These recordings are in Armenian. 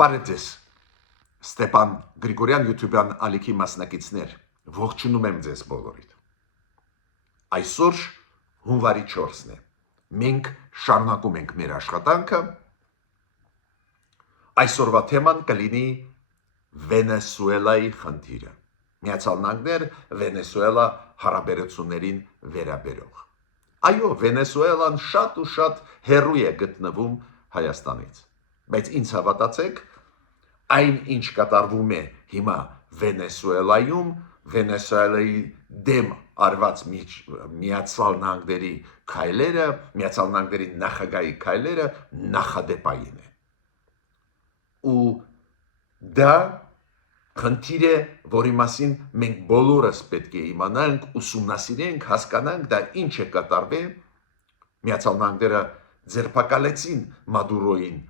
Բարև ձեզ, Ստեփան Գրիգորյան YouTube-յան ալիքի մասնակիցներ, ողջունում եմ ձեզ բոլորիդ։ Այսօր հունվարի 4-ն է, մենք շարունակում ենք մեր աշխատանքը, այսօրվա թեման կլինի Վենեսուելայի խնդիրը, Միացյալ Նահանգներ Վենեսուելա հարաբերություններին վերաբերող։ Այո, Վենեսուելան շատ ու շատ հեռու է գտնվում Հայաստանից, բայց ինձ հավատացեք, այն ինչ կատարվում է հիմա Վենեսուելայում, Վենեսուելայի դեմ արված Միացյալ Նահանգների քայլերը, Միացյալ Նահանգների նախագահի քայլերը նախադեպային է։ Ու դա խնդիր է, որի մասին մենք բոլորս պետք է իմանանք, ուսումնասիրենք, հասկանանք, դա ինչ է կատարվել։ Միացյալ Նահանգները ձերբակալեցին Մադուրոին,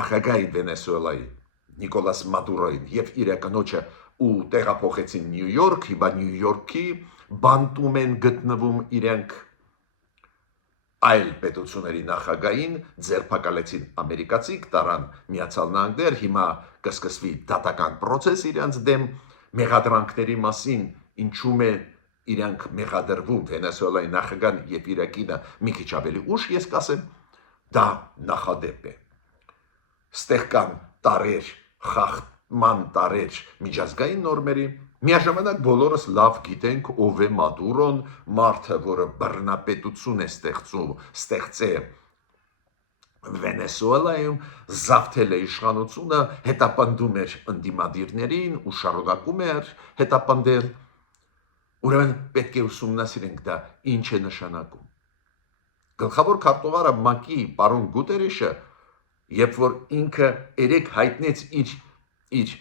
նախագահին Վենեսուելայի, Նիկոլաս Մադուրոին եւ իր կնոջը ու տեղափոխեցին Նյու Յորք, հիմա Նյու Յորքի բանտում են գտնվում իրենք այլ պետությունների նախագահին, ձերբակալեցին ամերիկացիք, տարան Միացյալ Նահանգներ, հիմա կսկսվի դատական process իրենց դեմ, մեղադրանքների մասին ինչու՞մ է իրենք մեղադրվում Վենեսուելայի նախագահան եւ իր կինը մի քիչ ավելի ուշ ես կասեմ, դա նախադեպ է։ Ստեղ կան տարեր, խախտման տարեր միջազգային նորմերի, միաժամանակ բոլորս լավ գիտենք ով է Մադուրոն, մարդը, որը բռնապետություն է ստեղծել Վենեսուելայում, զավթել է իշխանությունը, հետապնդում էր ընդդիմադիրներին ու շարունակում էր հետապնդել։ Ուրեմն պետք է ուսումնասիրենք դա ինչ է նշանակում։ Գլխավոր քարտուղարը ՄԱԿ-ի պարոն Գուտերեշը, երբ որ ինքը երեք հայտնեց իր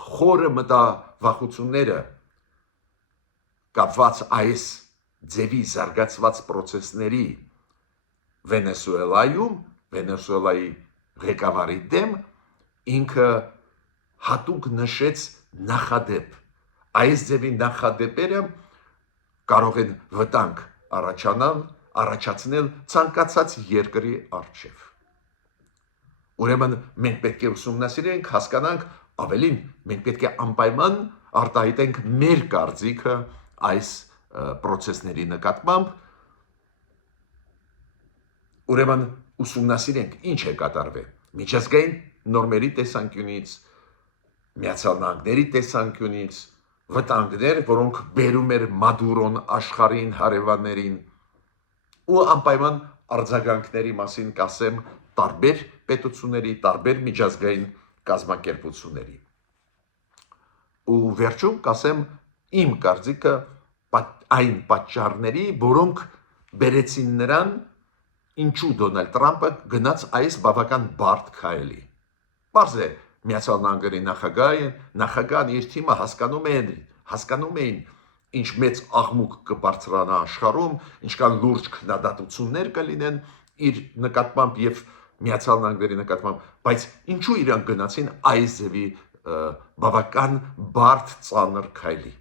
խորը մտավախությունները կապված այս ձևի զարգացված process-ների Վենեսուելայում, Վենեսուելայի ղեկավարի դեմ, ինքը հատուկ նշեց նախադեպ։ Այս ձևի նախադեպերը կարող են վտանգ առաջացնել ցանկացած երկրի առջև։ Ուրեմն մենք պետք է ուսումնասիրենք, հասկանանք, ավելին մենք պետք է անպայման արտահայտենք մեր կարծիքը այս process-ների նկատմամբ։ Ուրեմն ուսումնասիրենք ինչ է կատարվել միջազգային նորմերի տեսանկյունից, Միացյալ Նահանգների տեսանկյունից, վտանգներ, որոնք բերում էր Մադուրոն աշխարհին, հարևաններին, ու անպայման արձագանքների մասին կասեմ տարբեր պետությունների, տարբեր միջազգային կազմակերպությունների։ Ու վերջում կասեմ իմ կարծիքը այն պատճառների, որոնք բերեցին նրան, ինչու Դոնալդ Թրամփը գնաց այս բավական բարդ քայլի։ Պարզ է, Միացյալ Նահանգների նախագահն իր թիմը հասկանում էին, ինչ մեծ աղմուկ կբարձրանա աշխարհում, ինչքան լուրջ քննադատություններ կլինեն իր նկատմամբ եւ Միացյալ Նահանգների նկատմամբ, բայց ինչու իրանք գնացին այս ձևի բավական բարդ ծանր քայլի։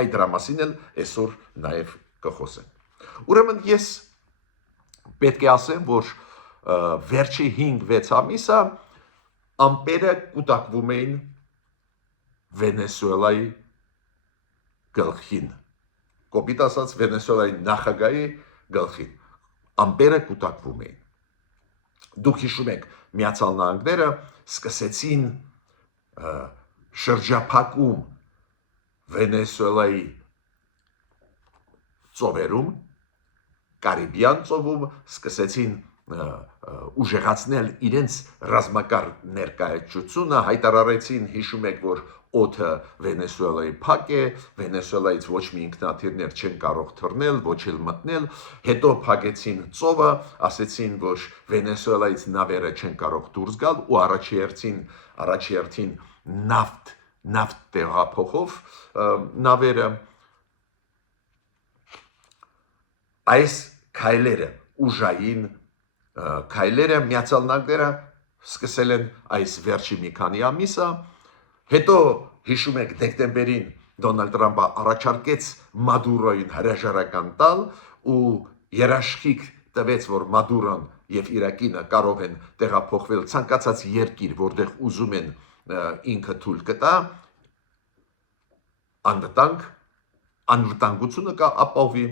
Այդ դրա մասին էլ այսօր նաեւ կխոսեմ։ Ուրեմն ես պետք է ասեմ, որ վերջի 5-6 ամիսը ամպերը կուտակվում էին Վենեսուելայի գլխին, կոպիտ ասած Վենեսուելայի նախագահի գլխին, ամպերը կուտակվում էին։ Դուք հիշում եք, Միացյալ Նահանգները սկսեցին շրջափակում Վենեսուելայի ծովերում, Կարիբյան ծովում, սկսեցին ուժեղացնել իրենց ռազմական ներկայացությունը, հայտարարեցին, հիշում եք, որ օդը Վենեսուելայի փակ է, Վենեսուելայից ոչ մի ինքնաթիռներ չեն կարող թռնել, ոչ էլ մտնել, հետո փակեցին ծովը, ասեցին, որ Վենեսուելայից նավերը չեն կարող դուրս գալ ու առաջերտին նավթ տեղափոխով նավերը, այս քայլերը ուժային քայլերը Միացյալ Նահանգները սկսել են այս վերջի մի քանի ամիսը, հետո հիշում եք դեկտեմբերին Դոնալդ Թրամփը առաջարկեց Մադուրոին հրաժարական տալ ու երաշխիք տվեց, որ Մադուրոն եւ Իրակինը կարող են տեղափոխվել ցանկացած երկիր, որտեղ ուզում են ինքը թույլ կտա, անվտանգությունը կապահովի։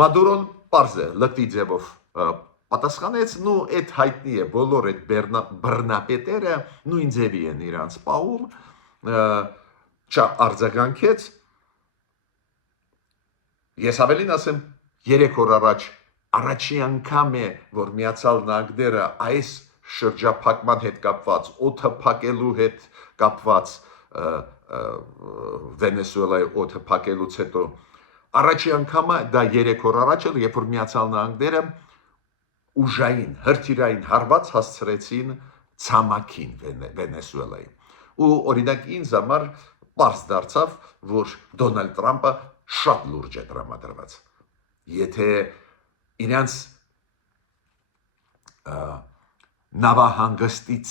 Մադուրոն պարզ է լկտի ձևով պատասխանեց, նու այդ հայտնի է բոլոր այդ բռնապետերը նույն ձևի են իրանց պահում, չարձագանքեց։ Ես ավելին ասեմ, 3 օր առաջ առաջի անգամ է, որ Միացյալ Նահանգները այս շրջափակման հետ կապված, օդը փակելու հետ կապված Վենեսուելայի օդը փակելուց հետո առաջի անգամը դա 3 օր առաջ էր, երբ որ Միացյալ Նահանգները ուժային, հրթիռային հարված հասցրեցին ցամաքին Վենեսուելայի։ Ու օրինակ ինձ համար պարզ դարձավ, որ Դոնալդ Տրամպը շատ լուրջ է տրամադրված։ Եթե իրանց նավահանգստից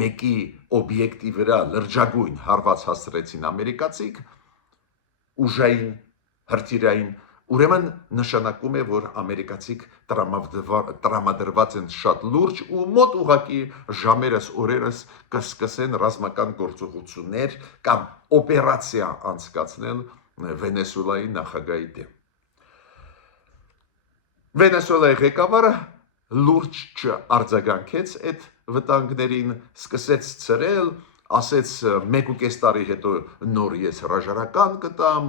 մեկի օբյեկտի վրա լրջագույն հարված հասցրեցին ամերիկացիք, ուժային, հրթիռային, ուրեմն նշանակում է, որ ամերիկացիք տրամադրված են շատ լուրջ ու մոտ ուղղակի ժամերս օրերս կսկսեն ռազմական գործողություններ կամ օպերացիա անցկացնել Վենեսուելայի նախագահի դեմ։ Վենեսուելայի ղեկավարը լուրջ չարձագանքեց այդ վտանգներին, սկսեց ցրել, ասեց 1.5 տարի հետո նոր ես հրաժարական կտամ,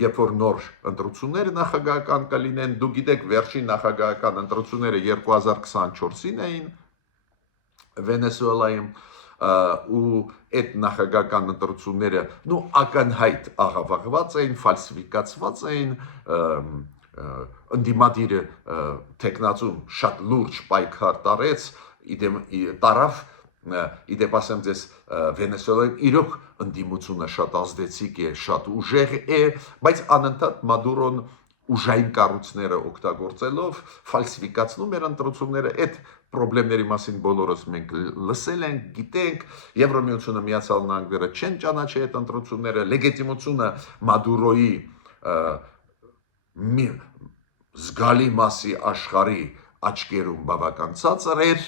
երբ որ նոր ընտրությունները նախագահական կլինեն, դու գիտեք վերջին նախագահական ընտրությունները 2024-ին էին Վենեսուելայում ու այդ նախագահական ընտրությունները ակնհայտ աղավաղված էին, ֆալսիֆիկացված էին, ընդդիմադիրը տեխնացում շատ լուրջ պայքար տարավ, իդեպ ասեմ ձեզ Վենեսուելայում իրոք ընդդիմությունը շատ ազդեցիկ է, շատ ուժեղ է, բայց անընդհատ Մադուրոն ուժային կառույցները օգտագործելով ֆալսիֆիկացնում էր ընտրությունները, այդ խնդիրների մասին բոլորս մենք լսել ենք, գիտենք, Եվրամիությունը Միացյալ Նահանգները չեն ճանաչի այդ ընտրությունները, լեգիտիմությունը Մադուրոյի զգալի մասի աշխարհի աչքերում բավական ցածր էր,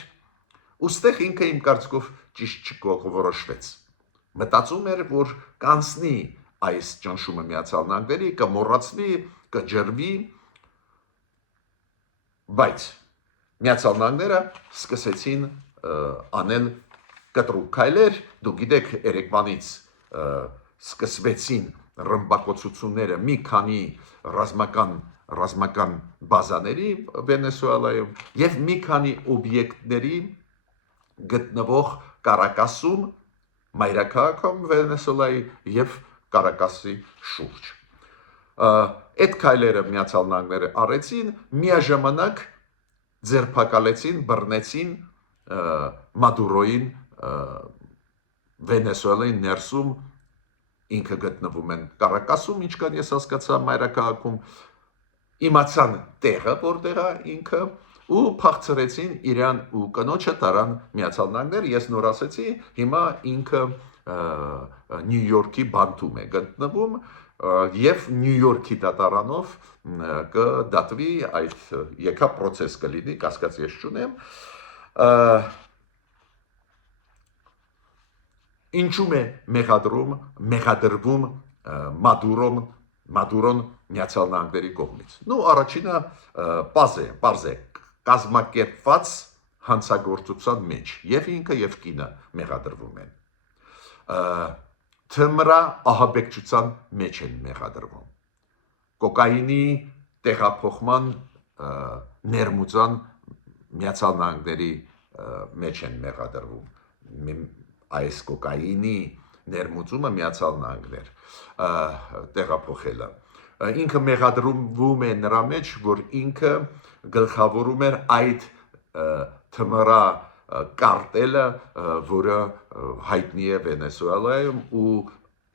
ուստեղ ինքը իմ կարծիքով ճիշտ չկողորոշվեց։ Մտածում էր, որ կանցնի այս ճնշումը Միացյալ Նահանգների, կմոռացվի, կջրվի, բայց Միացյալ Նահանգները սկսեցին անել կտրուկ քայլեր, դուք գիտեք, երեկվանից սկսվեցին ռմբակոծությունները մի քանի ռազմական բազաների Վենեսուելայում եւ մի քանի օբյեկտների գտնվող Կարակասում, մայրաքաղաքում Վենեսուելայի եւ Կարակասի շուրջ։ Այդ քայլերը Միացյալ Նահանգները արեցին, միաժամանակ ձերբակալեցին, բռնեցին Մադուրոյին Վենեսուելայի ներսում, ինքը գտնվում են Կարակասում, ինչքան ես հասկացա, մայրաքաղաքում, իմացան տեղը, որտեղ է ինքը, ու փախցրեցին իրան ու կնոջը տարան Միացյալ Նահանգներ, ես նոր ասեցի, հիմա ինքը Նյու Յորքի բանտում է գտնվում եւ Նյու Յորքի դատարանով կդատվի այդ եկա process կլինի, կասկած ես չունեմ, ինչու՞մ է մեղադրվում Մադուրոն Միացյալ Նահանգների կողմից։ Առաջինը պարզ է, կազմակերպված հանցագործության մեջ եւ ինքը եւ կինը մեղադրվում են։ Թմրա ահաբեկչության մեջ են մեղադրվում։ Կոկայինի տեղափոխման ներմուծան Միացյալ Նահանգների մեջ են մեղադրվում։ Այս կոկայինի ներմուծումը Միացյալ Նահանգներ տեղափոխելը։ Ինքը մեղադրվում է նրա մեջ, որ ինքը գլխավորում էր այդ թմրա կարտելը, որը հայտնի է Վենեսուելայում ու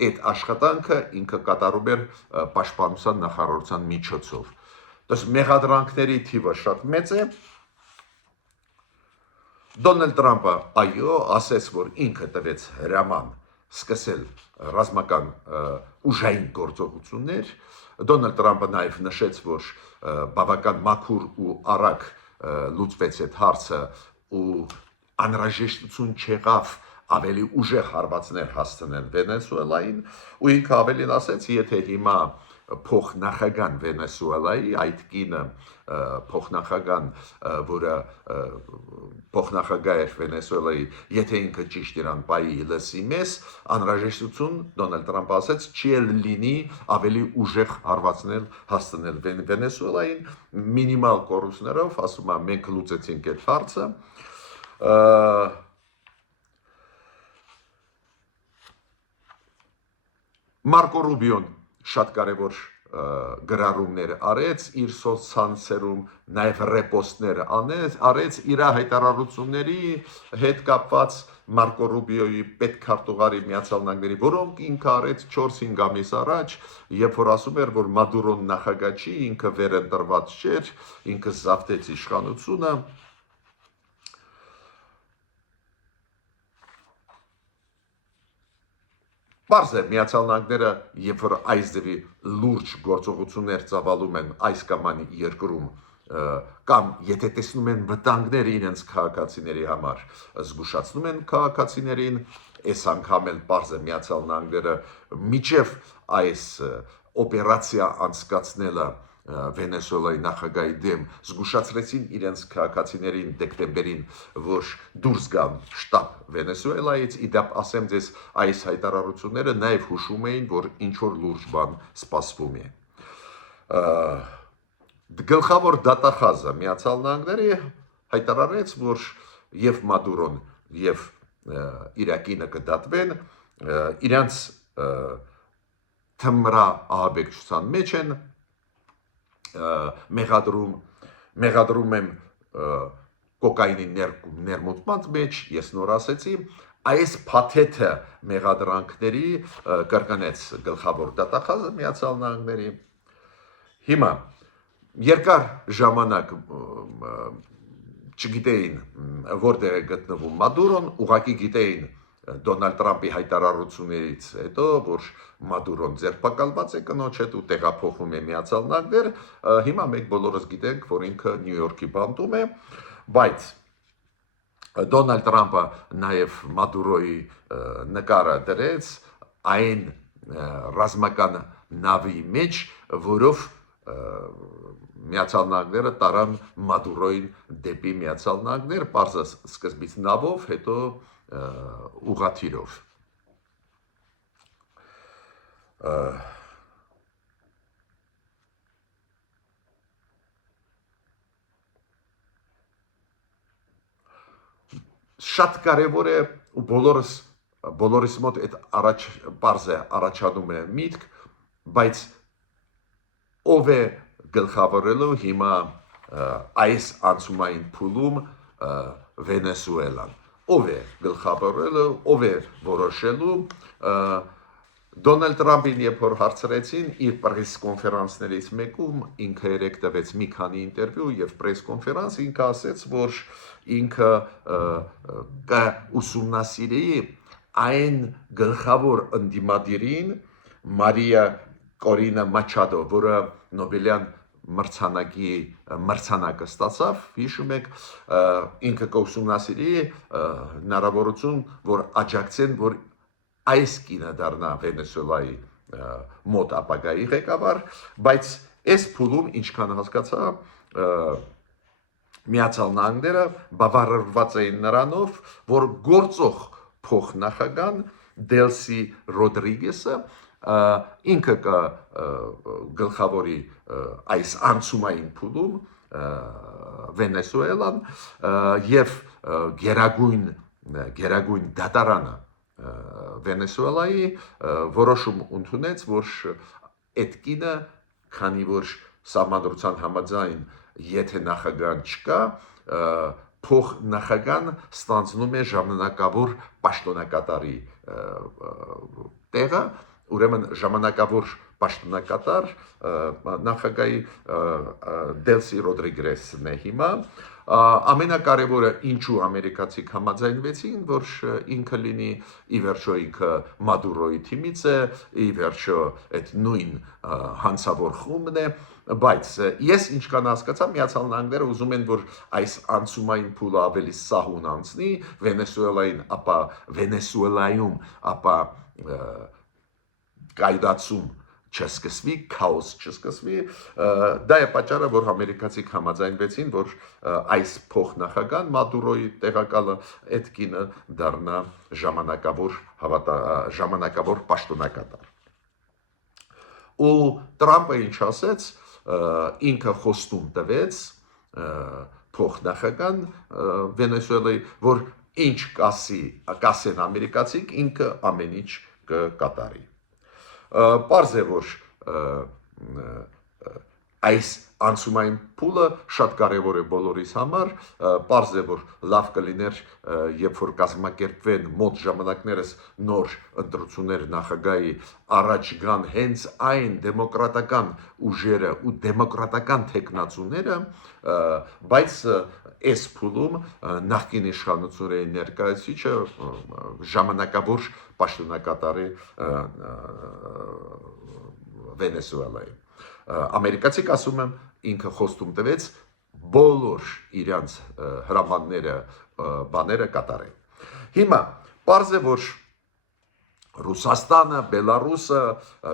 այդ աշխատանքը ինքը կատարում էր պաշտպանության նախարարության միջոցով։ Դες մեղադրանքների թիվը շատ մեծ է։ Դոնալդ Տրամպը այո, ասեց, որ ինքը տվեց հրաման սկսել ռազմական ուժային գործողություններ։ Դոնալդ Տրամպը նաև նշեց, որ բավական մաքուր ու արագ լուծվեց այդ հարցը ու անհրաժեշտություն չեղավ ավելի ուժեղ հարվածներ հասցնել Վենեսուելային ու ինքը ավելին ասեց, եթե հիմա փոխնախագահ Վենեսուելայի այդ կինը փոխնախագահ, որը փոխնախագահ էր Վենեսուելայի, եթե ինքը ճիշտ իրան պայի լսի մեզ, անհրաժեշտություն Դոնալդ Տրամպը ասեց, չի լինի ավելի ուժեղ հարվածներ հասցնել Վենեսուելային, մինիմալ կորուստներով, ասում եմ, մենք լուծեցինք այդ հարցը, Մարկո Ռուբիոն շատ կարևոր գրառումներ արեց, իր սոցցանցերում նաև ռեպոստներ արեց իր հայտարարությունների հետ կապված Մարկո Ռուբիոյի պետքարտուղարի Միացյալ Նահանգների, որոնք ինքը արեց 4-5 ամիս առաջ, երբ որ ասում էր, որ Մադուրոն նախագահ չի, ինքը վերընտրված չէր, ինքը զավթեց իշխանությունը, Պարզ է, Միացյալ Նահանգները, երբ որ այս ձևի լուրջ գործողություններ ծավալում են այս կամ այն երկրում, կամ եթե տեսնում են վտանգներ իրենց քաղաքացիների համար, զգուշացնում են քաղաքացիներին, այս անգամ էլ պարզ է Միացյալ Նահանգները միջև այս օպերացիա անցկացնելը Վենեսուելայի նախագահի դեմ զգուշացրեցին իրենց քաղաքացիներին դեկտեմբերին, որ դուրս գան շտապ Վենեսուելայից, իդեպ ասեմ ձեզ, այս հայտարարությունները նաև հուշում էին, որ ինչ-որ լուրջ բան սպասվում է։ Գլխավոր դատախազը Միացյալ Նահանգների հայտարարեց, որ եւ Մադուրոն եւ Իրաքինը կդատվեն, իրենց թմրա ահաբեկչության մեջ են, մեղադրում եմ կոկայինի ներմուծման մեջ, ես նոր ասեցի, այս փաթեթը մեղադրանքների կրկնեց գլխավոր դատախազը Միացյալ Նահանգների։ Հիմա երկար ժամանակ չգիտեին որտեղ է գտնվում Մադուրոն, ուղղակի գիտեին Դոնալդ Տրամպի հայտարարություններից հետո, որ Մադուրոն ձերբակալված է կնոջ հետ ու տեղափոխվում է Միացյալ Նահանգներ, հիմա մենք բոլորս գիտենք, որ ինքը Նյու Յորքի բանտում է, բայց Դոնալդ Տրամպը նաև Մադուրոյի նկարը դրեց այն ռազմական նավի մեջ, որով Միացյալ Նահանգները տարան Մադուրոյին դեպի Միացյալ Նահանգներ, պարզը սկզբից նավով, հետո ուղղաթիռով։ Շատ կարևոր է ու բոլորիս մոտ այդ պարզ է առաջանում է միտք, բայց ով է գլխավորելու հիմա այս անցումային փուլում Վենեսուելան, ով է գլխավորելու, ով է որոշելու, Դոնալդ Տրամպին երբ որ հարցրեցին իր պրես կոնֆերանսներից մեկում, ինքը երեք տվեց մի քանի ինտերվյու եւ պրես կոնֆերանս, ինքը ասեց, որ ինքը կուսումնասիրի այն գլխավոր ընդդիմադիրին Մարիա Կորինա Մաչադո, որը Նոբելյան մրցանակը ստացավ, հիշում եք, ինքը կուսումնասիրի հնարավորություն, որ աջակցեն, որ այս կինը դառնա Վենեսուելայի մոտ ապագայի ղեկավար, բայց այս փուլում ինչքան հասկացա, Միացյալ Նահանգները բավարարված էին նրանով, որ գործող փոխնախագահ Դելսի Ռոդրիգեսը ինքը գլխավորի այս անցումային փուլում Վենեսուելան եւ գերագույն դատարանը Վենեսուելայի որոշում ընդունեց, որ այդ կինը, քանի որ սահմանադրության համաձայն եթե նախագահ չկա, փոխնախագահն ստանձնում է ժամանակավոր պաշտոնակատարի տեղը, ուրեմն ժամանակավոր պաշտոնակատար նախագահի Դելսի Ռոդրիգեսն է հիմա, ամենակարևորը ինչու ամերիկացիք համաձայնվեցին, որ ինքը լինի, ի վերջո ինքը Մադուրոյի թիմից է, ի վերջո այդ նույն հանցավոր խումբն է, Բայց ես ինչքան հասկացա, Միացյալ Նահանգները ուզում են, որ այս անցումային փուլը ավելի սահուն անցնի Վենեսուելայում, ապա կայդացում չսկսվի, քաոս չսկսվի, դա է պատճառը, որ ամերիկացիք համաձայնվեցին, որ այս փոխնախագահան Մադուրոյի տեղակալը այդ կինը դառնա ժամանակավոր պաշտոնակատար։ Ու Տրամպը ինչ ասեց, ինքը խոստում տվեց փոխնախագահան Վենեսուելայի, որ ինչ կասեն ամերիկացիք, ինքը ամեն ինչ կկատարի։ Պարզ է, որ այս անցումային փուլը շատ կարևոր է բոլորիս համար, պարզ է, որ լավ կլիներ, երբ որ կազմակերպվեն մոտ ժամանակներս նոր ընտրություններ նախագահի առաջ գան հենց այն դեմոկրատական ուժերը ու դեմոկրատական թեկնածուները, բայց այս փուլում նախկին իշխանությունների ներկայացուցիչը ժամանակավոր պաշտոնակատար է Վենեսուելայի։ Ամերիկացիք ասում եմ, ինքը խոստում տվեց բոլոր իրանց հրամանները, բաները կատարել։ Հիմա պարզ է, որ Ռուսաստանը, Բելարուսը,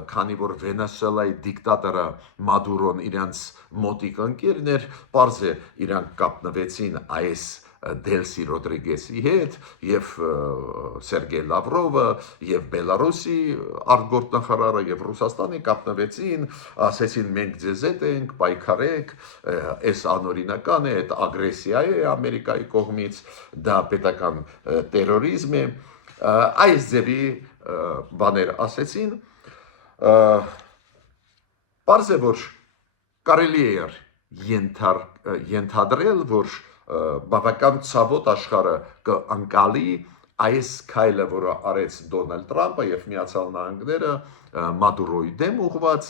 քանի որ Վենեսուելայի դիկտատորը Մադուրոն իրանց մոտիկ ընկերն էր, պարզ է իրանք կապնվեցին այս Դելսի Ռոդրիգեսի հետ եւ Սերգեյ Լավրովը եւ Բելարուսի արտգործնախարարը եւ Ռուսաստանի կապնվեցին, ասեցին մենք ձեզ հետ ենք, պայքարեք, այս անօրինական է, այդ ագրեսիա է Ամերիկայի կողմից, դա պետական տերորիզմ է, այս ձևի բաներ ասեցին, պարզ է, որ կարելի է ենթադրել, որ բավական ցավոտ աշխարհը կընկալի այս քայլը, որը արեց Դոնալդ Տրամպը եւ Միացյալ Նահանգները Մադուրոյի դեմ ուղված,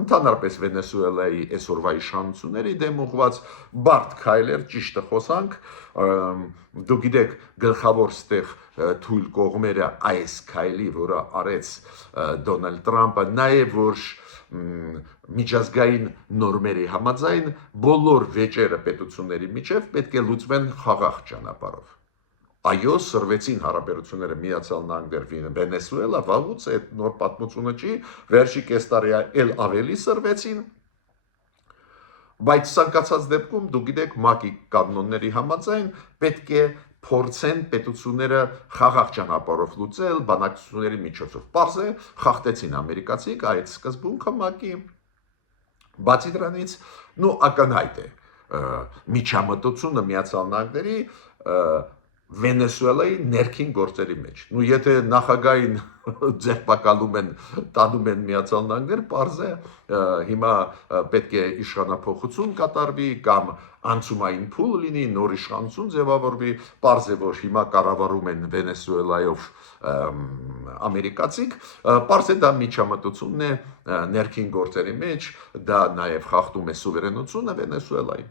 ընդհանրապես Վենեսուելայի այսօրվա իշխանությունների դեմ ուղված բարդ քայլեր, ճիշտը խոսանք, դու գիտեք գլխավոր ստեղ թույլ կողմերը այս քայլի, որը արեց Դոնալդ Տրամպը, նաեւ որ միջազգային նորմերի համաձայն բոլոր վեճերը պետությունների միջև պետք է լուծվեն խաղաղ ճանապարհով։ Այո, սրվեցին հարաբերությունները Միացյալ Նահանգներ Վենեսուելա, վաղուց այդ նոր պատմությունը չի, վերջի կես տարի էլ ավելի սրվեցին, բայց ցանկացած դեպքում դու գիտեք ՄԱԿ-ի կանոնների համաձայն պետք է փորձեն պետությունները խաղաղ ճանապարհով լուծել բանակցությունների միջոցով։ Պարզ է, խախտեցին ամերիկացիք այդ սկզբունքը ՄԱԿ-ի, բացի դրանից, ակնհայտ է միջամտությունը Միացյալ Նահանգների Վենեսուելայի ներքին գործերի մեջ։ Եթե նախագահին ձերբակալում են, տանում են Միացյալ Նահանգներ, պարզ է, հիմա պետք է իշխանափոխություն կատարվի կամ անցումային փուլ լինի, նոր իշխանություն ձևավորվի, պարզ է, որ հիմա կառավարում են Վենեսուելայով ամերիկացիք, պարզ է դա միջամտությունն է ներքին գործերի մեջ, դա նաև խախտում է սուվերենությունը Վենեսուելայի,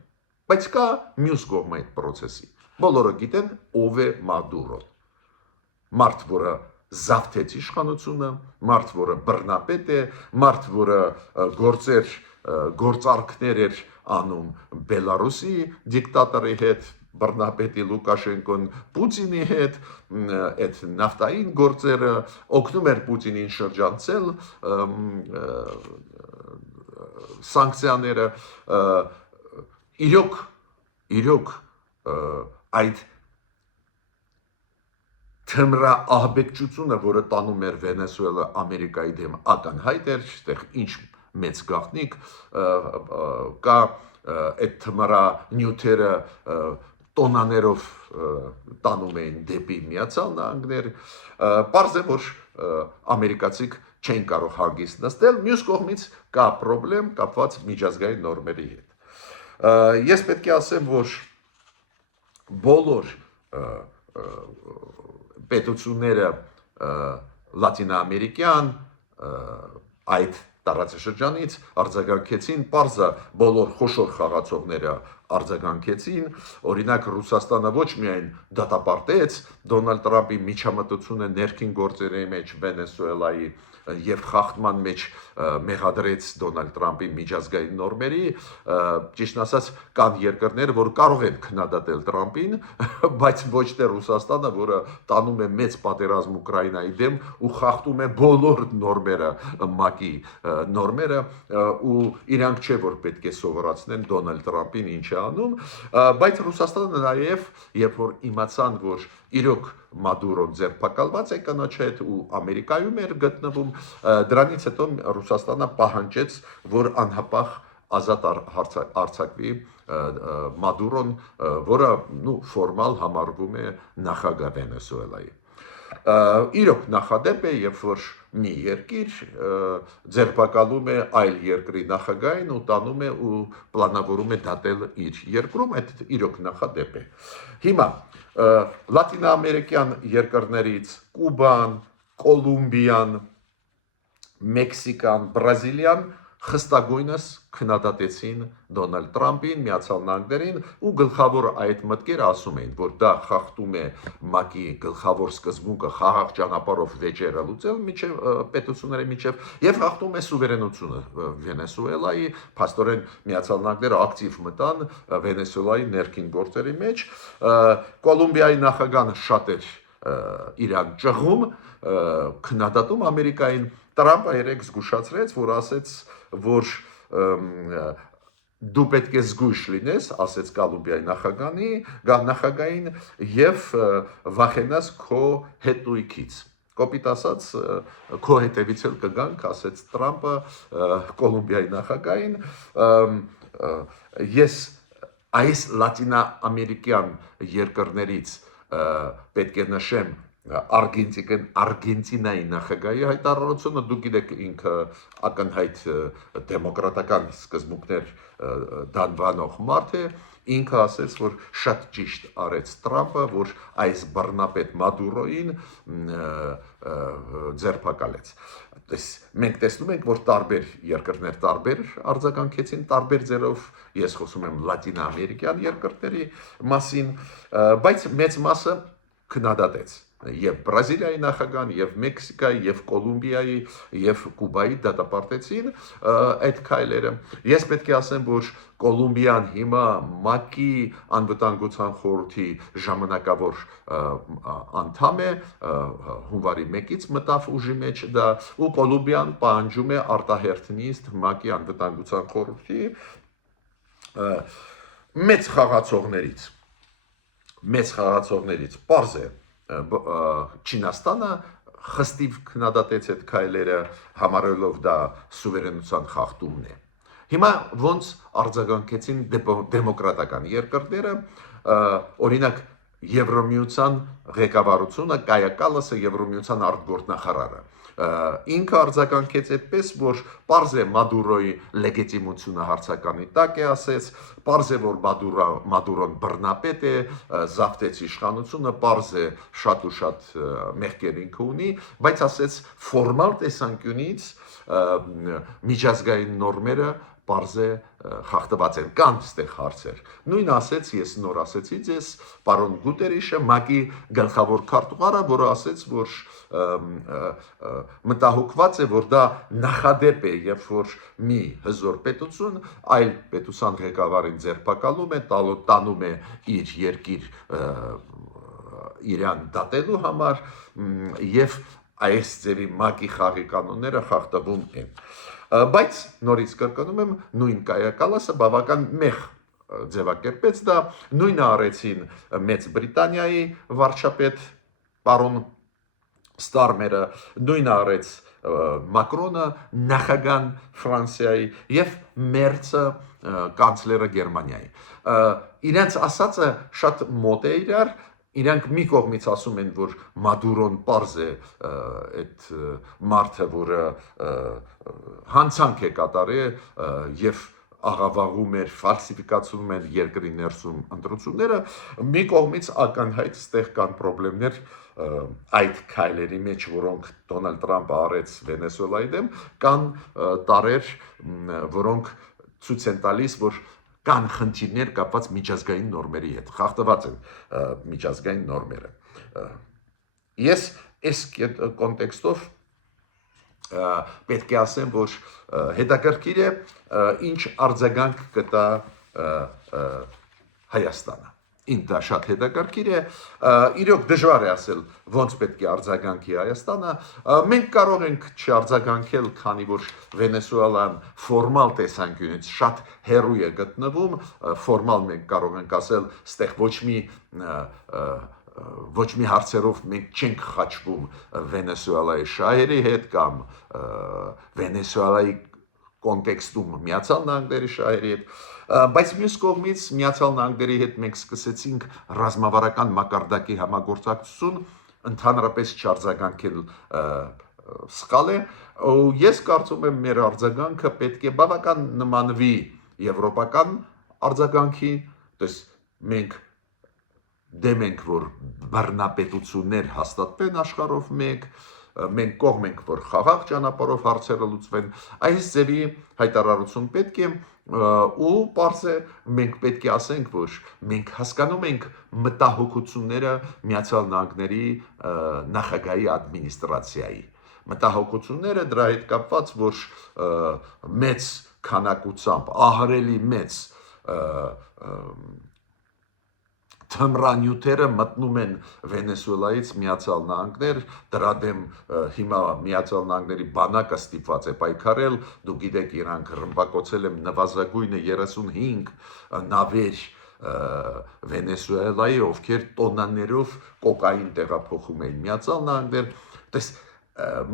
բայց կա մյուս կողմ այդ process-ի։ Բոլորը գիտեն ով է Մադուրոն։ Մարդ, որը զավթեց իշխանությունը, մարդ, որը բռնապետ է, մարդ, որը գործարքներ էր անում Բելարուսի դիկտատորի հետ, բռնապետի Լուկաշենկոն Պուտինի հետ, այդ նավթային գործերը օգնում էր Պուտինին շրջանցել սանկցիաները, իրոք այդ թմրահաբեկչությունը, որը տանում էր Վենեսուելա Ամերիկայի դեմ ակնհայտ էր, այդտեղ ինչ մեծ գաղտնիք կա, այդ թմրանյութերը տոնաներով տանում էին դեպի Միացյալ Նահանգներ, պարզ է, որ ամերիկացիք չեն կարող հանգիստ նստել, մյուս կողմից կա պրոբլեմ կապված միջազգային նորմերի հետ։ Ես պետք է ասեմ, որ բոլոր պետությունները լատինաամերիկյան այդ տարածաշրջանից արձագանքեցին, պարզը բոլոր խոշոր խաղացողները արձագանքեցին, օրինակ Ռուսաստանը ոչ միայն դատապարտեց Դոնալդ Տրամպի միջամտությունը ներքին գործերի մեջ Վենեսուելայի եւ խախտման մեջ մեղադրեց Դոնալդ Տրամպի միջազգային նորմերի, ճիշտ ասած, կան երկրներ, որ կարող են քննադատել Տրամպին, բայց ոչ թե Ռուսաստանը, որը տանում է մեծ պատերազմ Ուկրաինայի դեմ ու խախտում է բոլոր նորմերը, ՄԱԿ-ի նորմերը, ու իրանք չէ, որ պետք է սովորացնեն Դոնալդ Տրամպին ինչ է անում, բայց Ռուսաստանը նաև, երբ որ իմացան, որ իրոք Մադուրոն ձերբակալված է կանաչ հետ ու Ամերիկայում էր գտնվում, դրանից հետո Ռուսաստանը պահանջեց, որ անհապաղ ազատ արձակվի Մադուրոն, որը ֆորմալ համարվում է նախագահ Վենեսուելայի։ Իրոք նախադեպ է, երբ որ մի երկիր ձերբակալում է այլ երկրի նախագահին ու տանում է ու պլանավորում է դատել իր երկրում, այդ իրոք նախադեպ է։ Հիմա լատինաամերիկյան երկրներից Կուբան, Կոլումբիան, Մեքսիկան, Բրազիլիան խստագույնս քննադատեցին Դոնալդ Տրամպին, Միացյալ Նահանգներին ու գլխավոր այդ մտքերը ասում էին, որ դա խախտում է ՄԱԿ-ի գլխավոր սկզբունքը խաղաղ ճանապարհով վեճերը լուծել պետությունների միջև եւ խախտում է սուվերենությունը Վենեսուելայի, փաստորեն Միացյալ Նահանգները ակտիվ մտան Վենեսուելայի ներքին գործերի մեջ, Կոլումբիայի նախագահը շատ էր իրան ճղում, քննադատում Ամերիկային, Տրամպը երեք զգուշացրեց, որ ասեց, որ դու պետք է զգույշ լինես, ասեց Կոլումբիայի նախագահին եւ վախենաս քո հետույքից։ Կոպիտ ասած, քո հետևից էլ կգանք, ասեց Տրամպը Կոլումբիայի նախագահին։ Ես այս լատինաամերիկյան երկրներից պետք է նշեմ Արգենտինայի նախագահի հայտարարությունը, դուք գիտեք, ինքը ակնհայտ դեմոկրատական սկզբունքներ դանվանող մարդ է, ինքը ասեց, որ շատ ճիշտ արեց Տրամպը, որ այս բռնապետ Մադուրոին ձերբակալեց։ Մենք տեսնում ենք, որ տարբեր երկրներ տարբեր արձագանքեցին, տարբեր ձևով, ես խոսում եմ լատինաամերիկյան երկրների մասին, բայց մեծ մասը քննադատեց եւ Բրազիլիայի նախագահան, եւ Մեքսիկայի, եւ Կոլումբիայի, եւ Կուբայի դատապարտեցին այդ քայլերը։ Ես պետք է ասեմ, որ Կոլումբիան հիմա ՄԱԿ-ի անվտանգության խորհրդի ժամանակավոր անդամ է, հունվարի 1-ից մտավ ուժի մեջ դա, ու Կոլումբիան պահանջում է արտահերթ նիստ ՄԱԿ-ի անվտանգության խորհրդի մեծ խաղացողներից պարզ է Չինաստանը խստիվ քննադատեց այդ քայլերը, համարելով դա սուվերենության խախտումն է։ Հիմա ոնց արձագանքեցին դեմոկրատական երկրները, օրինակ Եվրոմիության ղեկավարությունը, Կայա Կալասը, Եվրոմիության արտգործնախարարը, ինքը արձագանքեց այդպես, որ պարզ է Մադուրոյի լեգիտիմությունը հարցականի տակ է, ասեց, պարզ է, որ Մադուրոն բռնապետ է, զավթեց իշխանությունը, պարզ է շատ ու շատ մեղքեր ինքը ունի, բայց ասեց ֆորմալ տեսանկյունից միջազգային նորմերը պարզ է խախտված են, կան ստեղ հարցեր։ Նույն ասեց, ես նոր ասեցի ձեզ, պարոն Գուտերիշը, ՄԱԿ-ի գլխավոր քարտուղարը, որը ասեց, որ մտահոգված է, որ դա նախադեպ է, երբ որ մի հզոր պետություն այլ պետության ղեկավարին ձերբակալում է, տանում է իր երկիր իրան դատելու համար եւ այս ձևի ՄԱԿ-ի խաղի կանոնները խախտվում են։ Բայց նորից կրկնում եմ, նույն Կայա Կալասը բավական մեղ ձևակերպեց դա, նույնը արեցին Մեծ Բրիտանիայի վարչապետ պարոն Ստարմերը, նույնը արեց Մակրոնը, նախագահ Ֆրանսիայի եւ Մերցը կանցլերը Գերմանիայի։ Իրենց ասածը շատ մոտ է իրար, իրանք մի կողմից ասում են, որ Մադուրոն պարզ է այդ մարդը, որը հանցանք է կատարել եւ աղավաղում էր, ֆալսիֆիկացում էր երկրի ներսում ընտրությունները, մի կողմից ակնհայտ ստեղ կան խնդիրներ այդ քայլերի մեջ, որոնք Դոնալդ Տրամպը արեց Վենեսուելայի դեմ, կան տարեր, որոնք ցույց են տալիս, որ կան խնդիրներ կապված միջազգային նորմերի հետ, խախտված են միջազգային նորմերը։ Ես այս կոնտեքստով պետք է ասեմ, որ հետաքրքիր է ինչ արձագանք կտա Հայաստանը։ Ինձ դա շատ հետաքրքիր է, իրոք դժվար է ասել ոնց պետք է արձագանքի Հայաստանը, մենք կարող ենք չարձագանքել, քանի որ Վենեսուելան ֆորմալ տեսանկյունից շատ հեռու է գտնվում, ֆորմալ մենք կարող ենք ասել, ստեղ ոչ մի հարցերով մենք չենք խաչվում Վենեսուելայի շահերի հետ կամ Վենեսուելայի կոնտեքստում Միացյալ Նահանգների շահերի հետ, բայց մյուս կողմից Միացյալ Նահանգների հետ մենք սկսեցինք ռազմավարական մակարդակի համագործակցություն, ընդհանրապես չարձագանքել սխալ է, ես կարծում եմ մեր արձագանքը պետք է բավական նմանվի եվրոպական արձագանքի, մենք դեմ ենք, որ բռնապետություններ հաստատվեն աշխարհով մենք կողմ ենք, որ խաղաղ ճանապարհով հարցերը լուծվեն, այս ձևի հայտարարություն պետք է ու պարզ է մենք պետք է ասենք, որ մենք հասկանում ենք մտահոգությունները Միացյալ Նահանգների նախագահի ադմինիստրացիայի մտահոգությունները դրա հետ կապված, որ մեծ քանակությամբ ահռելի մեծ թմրանյութերը մտնում են Վենեսուելայից Միացյալ Նահանգներ, դրա դեմ հիմա Միացյալ Նահանգների բանակը ստիպված է պայքարել, դուք գիտեք իրանք ռմբակոծել են նվազագույնը 35 նավեր Վենեսուելայի, ովքեր տոննաներով կոկային տեղափոխում էին Միացյալ Նահանգներ,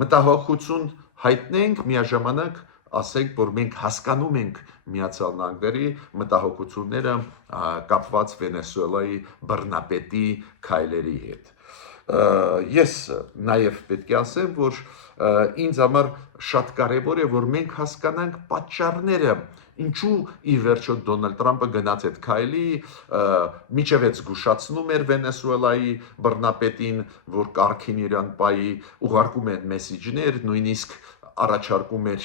մտահոգություն հայտնենք միաժամանակ ասենք, որ մենք հասկանում ենք Միացյալ Նահանգների մտահոգությունները կապված Վենեսուելայի բռնապետի քայլերի հետ։ Ես նաև պետք է ասեմ, որ ինձ համար շատ կարևոր է, որ մենք հասկանանք պատճառները, ինչու ի վերջո Դոնալդ Թրամփը գնաց այդ քայլի, միջև զգուշացնում էր Վենեսուելայի բռնապետին, որ կարգին իրան պայի, ուղարկում են մեսիջներ, նույնիսկ առաջարկում էր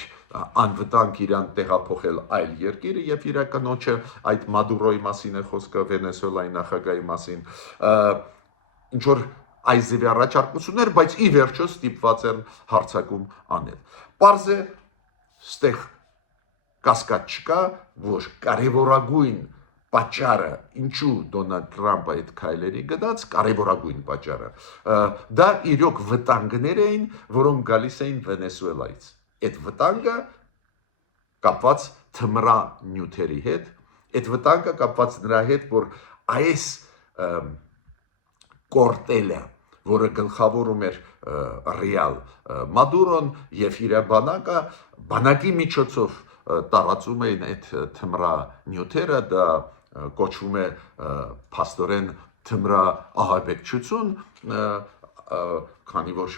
անվտանգ իրան տեղափոխել այլ երկիր եւ իր կնոջը այդ Մադուրոյի մասին է խոսքը Վենեսուելայի նախագահի մասին ինչ որ այս ձևի առաջարկություններ, բայց ի վերջո ստիպված են հարձակում անել։ Պարզ է, ստեղ կասկած չկա, որ կարևորագույն պատճառը, ինչու Դոնալդ Թրամփը այդ քայլերի գնաց, կարևորագույն պատճառը, դա իրոք վտանգներ էին, որոնք գալիս էին Վենեսուելայից։ Այդ վտանգը կապված թմրանյութերի հետ, այդ վտանգը կապված նրա հետ, որ այս կորտելը, որը գլխավորում էր ռեալ Մադուրոն եւ իր բանակի միջոցով տարածում էին այդ թմրանյութերը, դա կոչվում է փաստորեն թմրահավաքչություն, քանի որ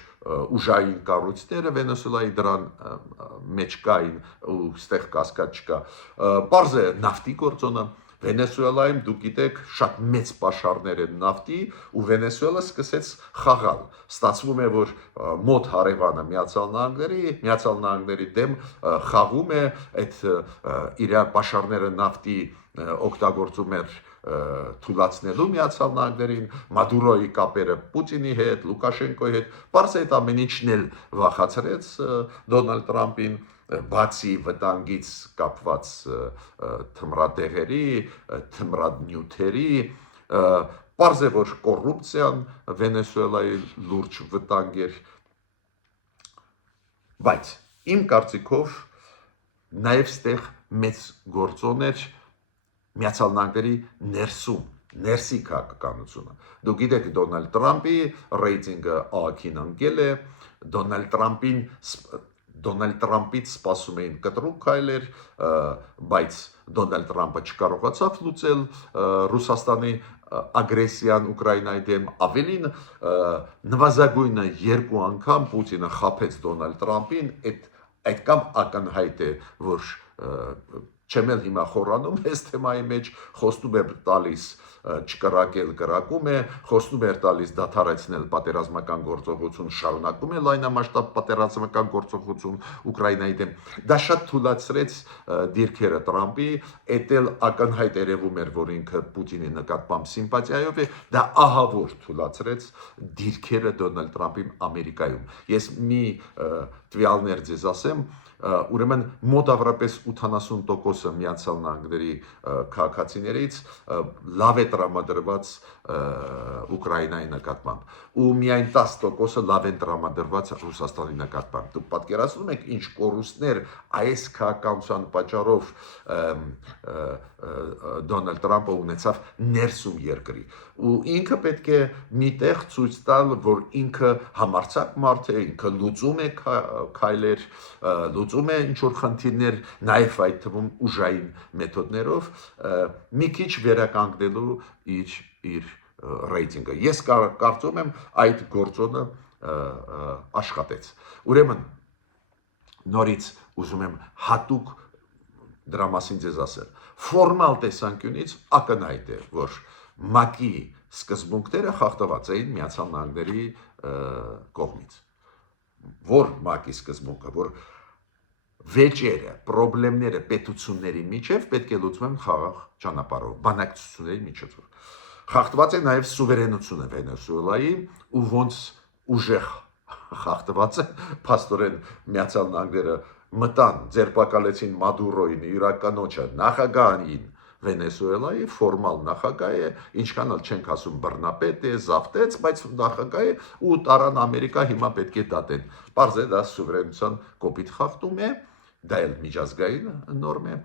ուժային կառույցները Վենեսուելայի դրան մեջ կային ու ստեղ կասկած չկա։ Պարզ է նավթի գործոնը Վենեսուելայում դուք գիտեք շատ մեծ պաշարներ են նավթի ու Վենեսուելա սկսեց խաղալ։ Ստացվում է, որ մոտ հարևանը Միացյալ Նահանգների դեմ խաղում է, այդ իր պաշարները նավթի օգտագործում էր թույլատնելու Միացյալ Նահանգներին, Մադուրոյի կապերը Պուտինի հետ, Լուկաշենկոյի հետ, պարզ է այդ ամեն ինչն էլ վախացրեց Դոնալդ Թրամփին, բացի վտանգից կապված թմրատեղերի, թմրանյութերի, պարզ է, որ կոռուպցիան Վենեսուելայի լուրջ վտանգ էր, բայց իմ կարծիքով նաև ստեղ մեծ գործոն էր Միացյալ Նահանգների ներսի քաղաքականությունը։ Դուք գիտեք Դոնալդ Թրամփի ռեյտինգը ահագին ընկել է, Դոնալդ Թրամփից սպասում էին կտրուկ քայլեր, բայց Դոնալդ Թրամփը չկարողացավ լուծել Ռուսաստանի ագրեսիան Ուկրաինայի դեմ, ավելին նվազագույնը 2 անգամ Պուտինը խաբեց Դոնալդ Թրամփին, այդ կամ ակնհայտ է, որ Չեմ էլ հիմա խորանում այս թեմայի մեջ, խոստում եմ տալիս չկրակել կրակում է, խոստում էր տալիս դադարեցնել պատերազմական գործողություն, շարունակում է լայնամասշտաբ պատերազմական գործողություն Ուկրաինայի դեմ։ Դա շատ թուլացրեց դիրքերը Տրամպի, էտել ակնհայտ երևում էր, որ ինքը Պուտինի նկատմամբ սիմպաթիայով է, դա ահավոր թուլացրեց դիրքերը Դոնալդ Տրամպի Ամերիկայում։ Ես մի տվյալներ ձեզ ասեմ, ուրեմն մոտավորապես 80% Միացյալ Նահանգների քաղաքացիներից լավ է տրամադրված Ուկրաինայի նկատմամբ ու միայն 10% լավ են տրամադրված Ռուսաստանի նկատմամբ։ Դուք պատկերացնում եք ինչ կորուստներ այս քաղաքականության պատճառով Դոնալդ Տրամպը ունեցավ ներսում երկրի ու ինքը պետք է միտեղ ցույց տալ, որ ինքը համարձակ մարդ է, ինքը լուծում է քայլեր, լուծում է ինչ որ խնդիրներ, նաև այդ թվում ուժային մեթոդներով մի քիչ վերականգնելու իր ռեյտինգը։ Ես կարծում եմ այդ գործոնը աշխատեց։ Ուրեմն նորից ուզում եմ հատուկ դրա մասին ձեզ ասել։ Ֆորմալ տեսանկյունից ակնհայտ է, որ ՄԱԿ-ի սկզբունքները խախտված էին Միացյալ Նահանգների կողմից։ Որ ՄԱԿ-ի սկզբունքը, որ վեճերը, խնդիրները պետությունների միջև պետք է լուծվեն խաղաղ ճանապարհով, բանակցությունների միջոցով։ Խախտված է նաև սուվերենությունը Վենեսուելայի ու ոնց ուժեղ խախտված է, փաստորեն Միացյալ Նահանգները մտան, ձերբակալեցին Մադուրոյին, իրականոչը, նախագահին Վենեսուելայի ֆորմալ նախագահ է, ինչքան էլ չենք ասում բռնապետ է, զավթեց, բայց նախագահ է ու տարան Ամերիկա, հիմա պետք է դատեն։ Պարզ է դա սուվերենության կոպիտ խախտում է, դա էլ միջազգային նորմ է,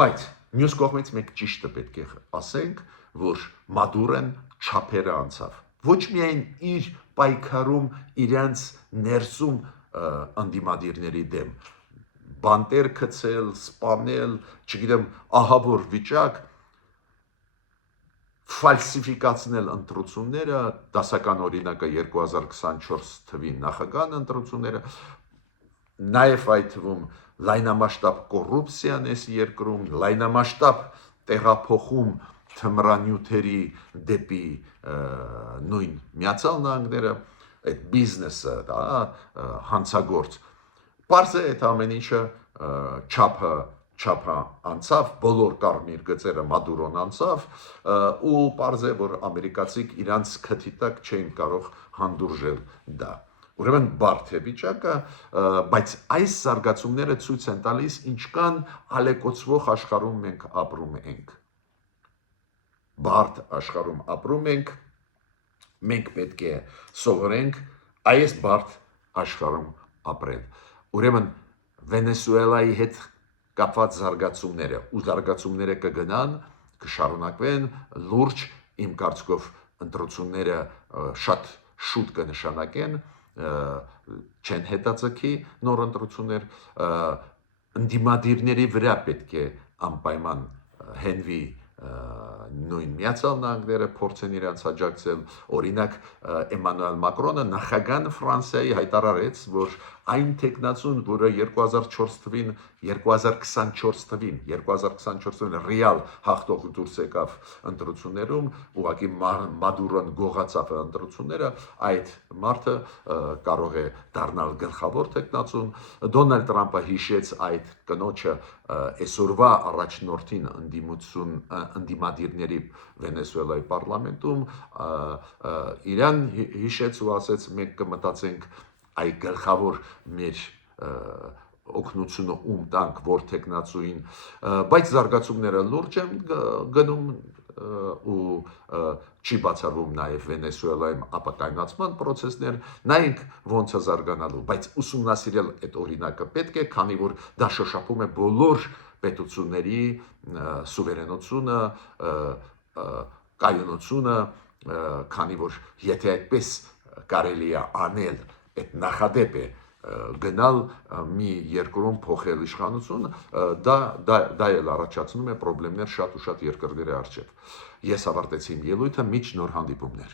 բայց մյուս կողմից մենք ճիշտը պետք է ասենք, որ Մադուրոն չափերը անցավ։ Ոչ միայն իր պայքարում իրանց ներսում անդիմադիրների դեմ, բանտեր գցել, սպանել, չգիտեմ, ահավոր վիճակ, ֆալսիֆիկացնել ընտրությունները, դասական օրինակը 2024 թվին նախագահան ընտրությունները, նաև այդ թվում լայնամասշտաբ կոռուպցիան էս երկրում, լայնամասշտաբ տեղափոխում թմրանյութերի դեպի նույն Միացյալ Նահանգները, այդ բիզնեսը, դա հանցագործ։ Պարզ է այդ ամեն ինչը չափը անցավ, բոլոր կարմիր գծերը Մադուրոն անցավ ու պարզ է, որ ամերիկացիք իրանց քթի տակ չէին կարող հանդուրժել դա։ Ուրեմն բարդ է վիճակը, բայց այս զարգացումները ցույց են տալիս ինչքան ալեկոծվող աշխարհում մենք ապրում ենք։ Բարդ աշխարհում ապրում ենք, մենք պետք է սովորենք այս բարդ աշխարհում ապրել։ Ուրեմն Վենեսուելայի հետ կապված զարգացումները ու զարգացումները կգնան, կշարունակվեն լուրջ, իմ կարծիքով ընտրությունները շատ շուտ կնշանակեն, չեն հետաձգի նոր ընտրություններ, ընդդիմադիրների վրա պետք է անպայման հենվի նույն Միացյալ Նահանգները փորձեն իրենց աջակցել, օրինակ Էմանուել Մակրոնը նախագահ Ֆրանսիայի հայտարարեց, որ այն տեխնացուն, որը 2024 թվին ռեալ հաղթող դուրս եկավ ընտրություններում, ուղղակի Մադուրոն գողացավ ընտրությունները, այդ մարդը կարող է դառնալ գլխավոր տեխնացուն։ Դոնալդ Տրամպը հիշեց այդ կնոջը այսօրվա առաջնորդին ընդդիմադիրների Վենեսուելայի պարլամենտում, իրան հիշեց ու ասեց մենք կմտածենք այ գլխավոր մեր օգնությունը ում տանք, որ տեխնացուին, բայց զարգացումները լուրջ են գնում ու չի բացառվում նաև Վենեսուելայում ապակայնացման պրոցեսներ, նայենք ոնց է զարգանալու, բայց ուսումնասիրել այդ օրինակը պետք է, քանի որ դա շոշափում է բոլոր պետությունների սուվերենությունը, կայունությունը, քանի որ եթե այդպես կարելի է անել, այդ նախադեպ է գնալ մի երկրում փոխել իշխանություն, դա էլ առաջացնում է խնդիրներ շատ ու շատ երկրների առջև։ Ես ավարտեցի իմ ելույթը, մինչ նոր հանդիպումներ։